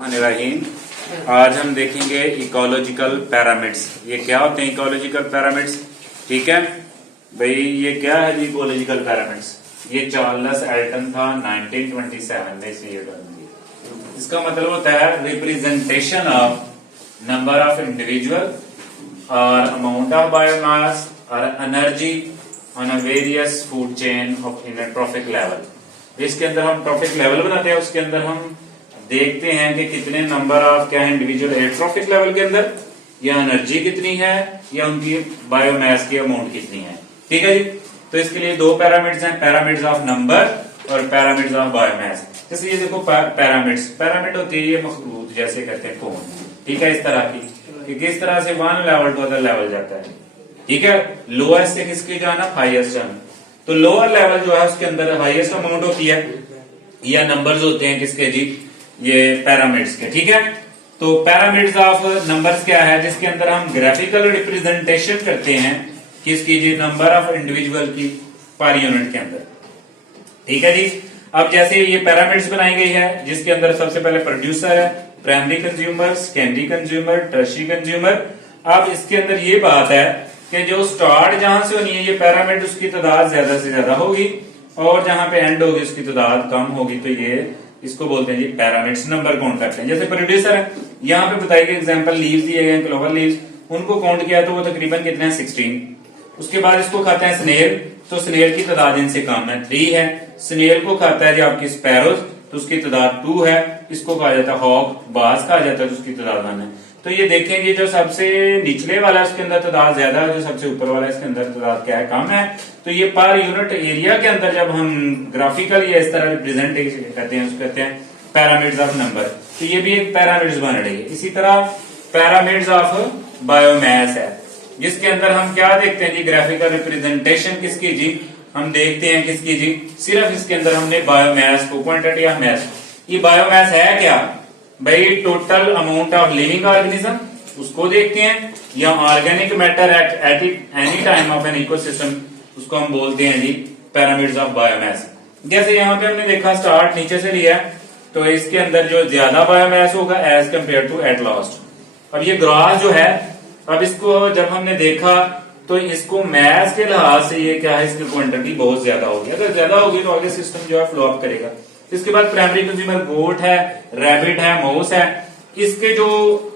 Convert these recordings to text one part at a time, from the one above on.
रहीम। आज हम देखेंगे इकोलॉजिकल पैरामिड्स। ये क्या होते हैं इकोलॉजिकल पैरामिड्स? ठीक है भाई, ये क्या है जी इकोलॉजिकल पैरामिड्स? ये चार्ल्स एल्टन था 1927 में इसने ये ड्राइंग की। इसका मतलब होता है representation of number of individual और अमाउंट ऑफ बायोमास और energy on a various food chain of in trophic level. इसके अंदर हम ट्रॉफिक लेवल बनाते हैं, उसके अंदर हम देखते हैं कि कितने नंबर ऑफ क्या है इंडिविजुअल एट्रोफिक लेवल के अंदर, या एनर्जी कितनी है, या उनकी बायोमास की अमाउंट कितनी है। ठीक है जी। तो इसके लिए दो पैरामिड्स हैं, पैरामिड्स ऑफ नंबर और पैरामिड्स ऑफ बायोमास। जैसे ये देखो पैरामिड्स, पैरामिड होती है ये मखरूत जैसे कहते हैं कोन। ठीक है, इस तरह की कि किस तरह से one level to other level जाता है। ठीक है, लोएस्ट से किसके जाना, हाईएस्ट जाना। तो लोअर लेवल जो है उसके अंदर हाईएस्ट अमाउंट होती है, या नंबर्स होते हैं किसके जी, ये पैरामिड्स के। ठीक है, तो पैरामिड्स ऑफ नंबर्स क्या है, जिसके अंदर हम ग्राफिकल रिप्रेजेंटेशन करते हैं किसकी जी, नंबर ऑफ इंडिविजुअल की पर यूनिट के अंदर। ठीक है जी। अब जैसे ये पैरामिड्स बनाई गई है, जिसके अंदर सबसे पहले प्रोड्यूसर है, primary consumer, secondary consumer, tertiary consumer. अब इसके अंदर ये बात है कि जो स्टार्ट जहां से होनी है ये पैरामिड, उसकी तादाद ज्यादा से ज्यादा होगी, और जहां पे एंड होगी उसकी तादाद कम होगी। तो ये इसको बोलते हैं जी पैरामिड्स। नंबर काउंट करते हैं। जैसे प्रोड्यूसर है, यहाँ पे बताई गई एग्जांपल लीव्स दिए गए, क्लोवर लीव्स, उनको काउंट किया तो वो तकरीबन कितने हैं, 16। उसके बाद इसको खाता है स्नेल, तो स्नेल की तादाद इनसे कम है, 3 है। स्नेल को खाता है जी आपकी स्पैरोज, तो उसकी तादाद 2 है। इसको कहा जाता है हॉक, बाज कहा जाता है, तो उसकी तादाद 1 है। तो ये देखेंगे जो सबसे निचले वाला है उसके अंदर तादाद ज्यादा है, जो सबसे ऊपर वाला है इसके अंदर तादाद क्या है, कम है। तो ये पर यूनिट एरिया के अंदर जब हम ग्राफिकली इस तरह रिप्रेजेंटेशन करते हैं, उसको कहते हैं पैरामिड्स ऑफ नंबर। तो ये भी एक पैरामिड्स बन रही है। इसी तरह पैरामिड्स ऑफ बायोमास है, जिसके अंदर हम क्या देखते हैं जी, ग्राफिकल रिप्रेजेंटेशन किसकी जी, हम देखते हैं किसकी जी, सिर्फ इसके अंदर हमने बायोमास को, क्वांटिटी ऑफ मास। ये बायोमास है क्या भाई, total amount of living organism, उसको देखते हैं, या organic matter at any time of an ecosystem, उसको हम बोलते हैं जी पैरामिड्स ऑफ बायोमास। जैसे यहाँ पे हमने देखा स्टार्ट नीचे से लिया, तो इसके अंदर जो ज्यादा बायोमास होगा as compare to at last. अब ये ग्राफ जो है, अब इसको जब हमने देखा तो इसको मैस के लिहाज से ये क्या है, इसकी क्वांटिटी बहुत ज्यादा होगी। अगर ज्यादा होगी तो आगे सिस्टम जो है फ्लो अप करेगा। इसके बाद प्राइमरी कंज्यूमर गोट है, रैबिट है, माउस है, इसके जो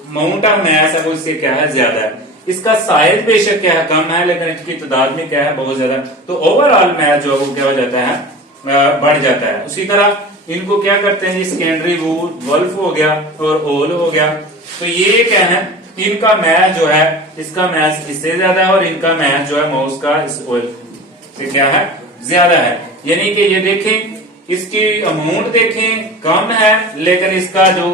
अमाउंट ऑफ मैस है वो इससे क्या है, ज्यादा है। इसका साइज बेशक क्या है, कम है, लेकिन इसकी तादाद में क्या है, बहुत ज्यादा। तो ओवरऑल मैस जो है वो क्या हो जाता है, बढ़ जाता है। उसी तरह इनको क्या करते हैं, सेकेंडरी वुल्फ हो गया और ओल हो गया। तो ये क्या है, इनका मैस जो है, इसका मैस इससे ज्यादा है, और इनका मैस जो है माउस का इस ओल से क्या है, ज्यादा है। यानी कि ये देखें, इसकी अमाउंट देखें कम है, लेकिन इसका जो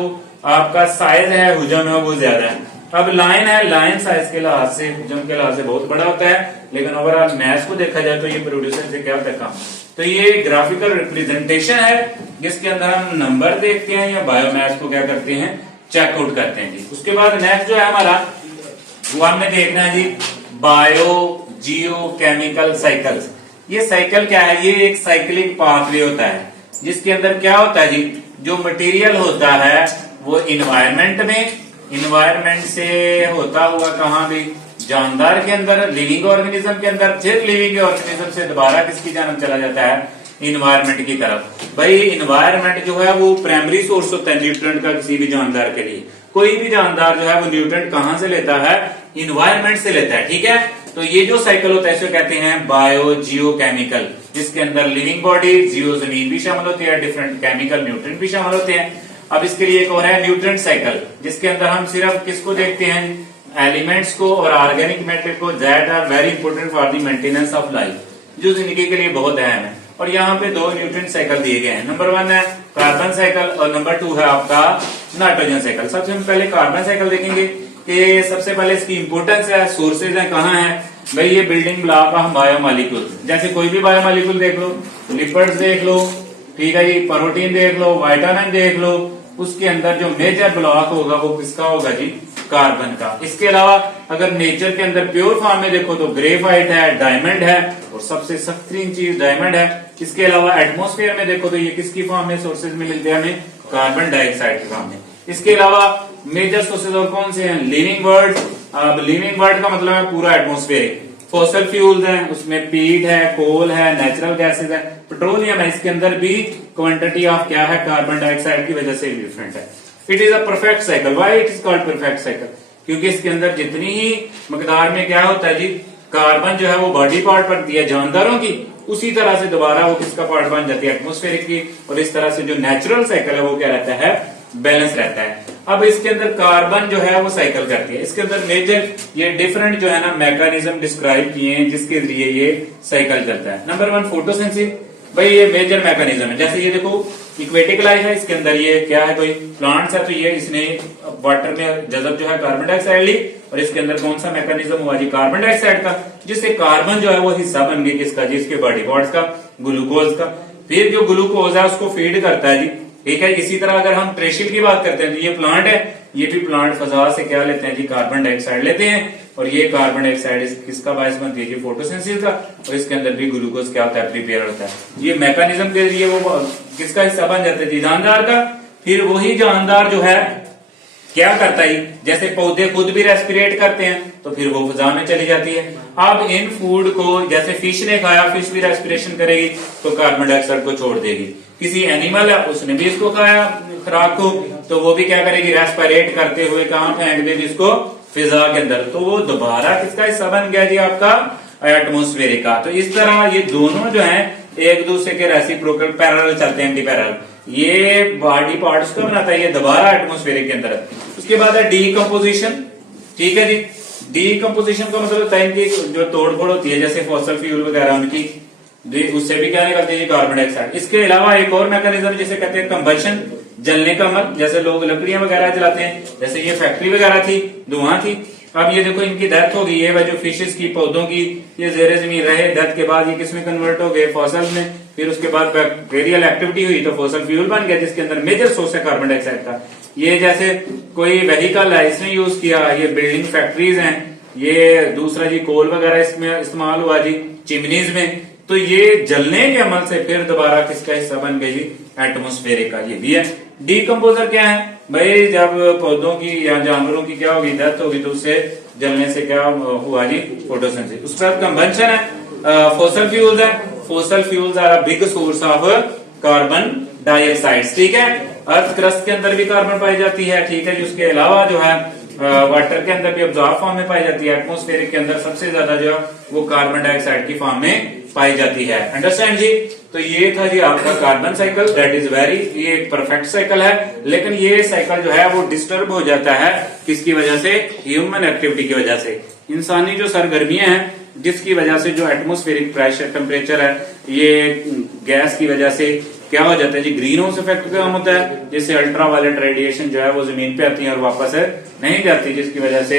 आपका साइज है, हुजम है, वो ज्यादा है। अब लाइन है, लाइन साइज के लिहाज से, हुजम के लिहाज से बहुत बड़ा होता है, लेकिन ओवरऑल मैस को देखा जाए तो ये प्रोड्यूसर से क्या होता है, कम। तो ये ग्राफिकल रिप्रेजेंटेशन है, जिसके अंदर हम नंबर देखते हैं या बायोमास को क्या करते हैं, चेकआउट करते हैं जी। उसके बाद नेक्स्ट जो है हमारा, वो हमने देखना है जी बायो जियो केमिकल साइकिल्स। ये साइकिल क्या है, ये एक साइक्लिक पाथवे होता है, जिसके अंदर क्या होता है जी, जो मटेरियल होता है वो इन्वायरमेंट में, इन्वायरमेंट से होता हुआ कहाँ भी, जानदार के अंदर, लिविंग ऑर्गेनिज्म के अंदर, फिर लिविंग ऑर्गेनिज्म से दोबारा किसकी जानब चला जाता है, इन्वायरमेंट की तरफ। भाई इन्वायरमेंट जो है वो प्राइमरी सोर्स होता है न्यूट्रिएंट का किसी भी जानदार के लिए। कोई भी जानदार जो है वो न्यूट्रिएंट कहां से लेता है, इन्वायरमेंट से लेता है। ठीक है, तो ये जो साइकिल होता है इसको कहते हैं बायो जियो केमिकल, जिसके अंदर लिविंग बॉडी, जियो जमीन भी शामिल होती है, डिफरेंट केमिकल न्यूट्रिएंट भी शामिल होते हैं। अब इसके लिए एक और है न्यूट्रिएंट साइकिल, जिसके अंदर हम सिर्फ किसको देखते हैं, एलिमेंट्स को और ऑर्गेनिक मैटर को, that are very important for the maintenance of life, जो जिंदगी के लिए बहुत अहम है। और यहाँ पे दो न्यूट्रिएंट साइकिल दिए गए हैं। नंबर 1 है कार्बन साइकिल और नंबर 2 है आपका नाइट्रोजन साइकिल। सबसे पहले कार्बन साइकिल देखेंगे कि सबसे पहले इसकी इंपोर्टेंस है, सोर्सेज है, कहाँ है भाई, ये बिल्डिंग ब्लॉक ऑफ बायोमॉलिक्यूल। जैसे कोई भी बायोमॉलिक्यूल देख लो, लिपिड्स देख लो, ठीक है जी, प्रोटीन देख लो, विटामिन देख लो, उसके अंदर जो मेजर ब्लॉक होगा वो किसका होगा जी, कार्बन का। इसके अलावा अगर नेचर के अंदर प्योर फॉर्म में देखो तो ग्रेफाइट है, डायमंड है, और सबसे सख्तरीन चीज डायमंड है। इसके अलावा एटमॉस्फेयर में देखो तो ये किसकी फॉर्म में सोर्सेज में मिलते हैं हमें, कार्बन डाइऑक्साइड की फॉर्म में। इसके अलावा मेजर सोर्सेज और कौन से हैं? Living word. अब लिविंग वर्ड का मतलब है पूरा एटमोस्फेयर। फॉसल फ्यूल्स हैं, उसमें पीट है, कोल है, नेचुरल गैसेज है, पेट्रोलियम है। इसके अंदर भी क्वांटिटी ऑफ क्या है? कार्बन डाइऑक्साइड की वजह से डिफरेंट है। It is a perfect cycle. Why it is called perfect cycle? क्योंकि इसके अंदर जितनी ही मकदार में क्या होता है जी, कार्बन जो है वो बॉडी पार्ट बनती है जानदारों की, उसी तरह से दोबारा वो किसका पार्ट बन जाती है? एटमोस्फेरिक की। और इस तरह से जो नेचुरल साइकिल है वो क्या रहता है? बैलेंस रहता है। अब इसके अंदर कार्बन जो है वो साइकिल करती है। इसके अंदर मेजर ये डिफरेंट जो है ना मैकेनिज्म डिस्क्राइब किए हैं जिसके जरिए ये साइकिल चलता है। Number 1 photosynthesis. भाई ये मेजर मैकेनिज्म है। जैसे ये देखो इक्वेटिक लाइफ है, इसके अंदर ये क्या है? कोई प्लांट्स है, तो ये इसने वाटर में जजब जो है कार्बन डाइऑक्साइड ली, और इसके अंदर कौन सा मैकेनिज्म हुआ जी? कार्बन डाइऑक्साइड का, जिससे कार्बन जो है वो हिस्सा बन गई किसका जी? इसके बॉडी पार्ट्स का, ग्लूकोज का। फिर जो ग्लूकोज है उसको फीड करता है जी, ठीक है। इसी तरह अगर हम ट्रेशिल की बात करते हैं तो ये प्लांट है, ये भी प्लांट फजा से क्या लेते हैं जी? कार्बन डाइऑक्साइड लेते हैं, और ये कार्बन डाइऑक्साइड किसका बायस बनती है जी? फोटोसिंथेसिस का। और इसके अंदर भी ग्लूकोज क्या होता है? प्रिपेयर होता है। ये मैकेनिज्म के जरिए वो किसका हिस्सा बन जाता है जी? जानदार का। फिर वही जानदार जो है क्या करता है? जैसे पौधे खुद भी रेस्पिरेट करते हैं तो फिर वो फजा में चली जाती है। अब इन फूड को जैसे फिश ने खाया, फिश भी रेस्पिरेशन करेगी तो कार्बन डाइऑक्साइड को छोड़ देगी। किसी एनिमल है उसने भी इसको खाया खुराक को, तो वो भी क्या करेगी? रेस्पिरेट करते हुए कहां फेंक देगी इसको? फिजा के अंदर। तो वो दोबारा किसका हिस्सा बन गया जी? आपका एटमोस्फेयर का। तो इस तरह ये दोनों जो है एक दूसरे के रेसिप्रोकल पैरेलल चलते हैं, एंटी पैरेलल। ये बॉडी पार्ट्स को बनाता है, ये दोबारा एटमोस्फेयर के अंदर। उसके बाद है डीकम्पोजिशन, ठीक है जी। डीकम्पोजिशन का मतलब होता है इनकी जो तोड़फोड़ होती है, जैसे फॉसल फ्यूल वगैरह उनकी, उससे भी क्या निकलती है? Carbon dioxide. इसके अलावा एक और मैकेनिज्म जिसे कहते हैं कंबशन, जलने का अमल। जैसे लोग लकड़ियां वगैरह जलाते हैं, जैसे ये फैक्ट्री वगैरह थी, धुआं थी। अब ये देखो इनकी डेथ हो गई है, वह जो फिशेस की, पौधों की, ये जेरे जमीन रहे, डेथ के बाद ये किसमें कन्वर्ट हो गए? फॉसल में। फिर उसके बाद बैक्टीरियल एक्टिविटी हुई तो फॉसल फ्यूल बन गया, जिसके अंदर मेजर सोर्स है कार्बन डाइऑक्साइड का। ये जैसे कोई व्हीकल है इसने यूज किया, ये बिल्डिंग फैक्ट्रीज हैं, ये दूसरा जी कोल वगैरह इसमें इस्तेमाल हुआ जी चिमनीज में, तो ये जलने के अमल से फिर दोबारा किसका हिस्सा बन गई जी? एटमोस्फेयर का। ये भी है। डीकम्पोजर क्या है भाई? जब पौधों की या जानवरों की क्या होगी? डेथ होगी, तो उससे जलने से क्या हुआ जी? फोटोसिंथेसिस। उसके बाद कंबंशन है। फॉसल फ्यूल्स है। Fossil fuels are a big source of carbon dioxide, ठीक है। अर्थ क्रस्ट के अंदर भी कार्बन पाई जाती है, ठीक है जी। उसके अलावा जो है वाटर के अंदर भी ऑब्जॉर्ब फॉर्म में पाई जाती है। एटमोस्फेयर के अंदर सबसे ज्यादा जो है वो कार्बन डाइऑक्साइड की फॉर्म में पाई जाती है। अंडरस्टैंड जी? तो ये था जी आपका carbon cycle. That is very, ये एक परफेक्ट साइकिल है, लेकिन ये साइकिल जो है वो डिस्टर्ब हो जाता है किसकी वजह से? ह्यूमन एक्टिविटी की वजह से। इंसानी जो सरगर्मियां हैं जिसकी वजह से जो एटमोस्फेरिक प्रेशर, टेम्परेचर है, ये गैस की वजह से क्या हो जाता है जी? ग्रीन हाउस इफेक्ट काम होता है, जिससे अल्ट्रा वायलेट रेडिएशन जो है वो जमीन पे आती है और वापस नहीं जाती, जिसकी वजह से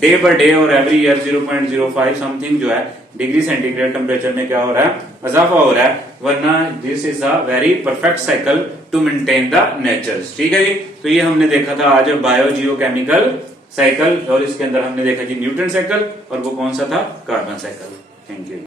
डे बाय डे और एवरी ईयर 0.05 समथिंग जो है डिग्री सेंटीग्रेड टेम्परेचर में क्या हो रहा है? इजाफा हो रहा है। वरना this is a very perfect cycle to maintain the nature, ठीक है जी। तो ये हमने देखा था आज बायो जियोकेमिकल साइकिल, और इसके अंदर हमने देखा जी न्यूटन साइकिल, और वो कौन सा था? Carbon cycle. Thank you.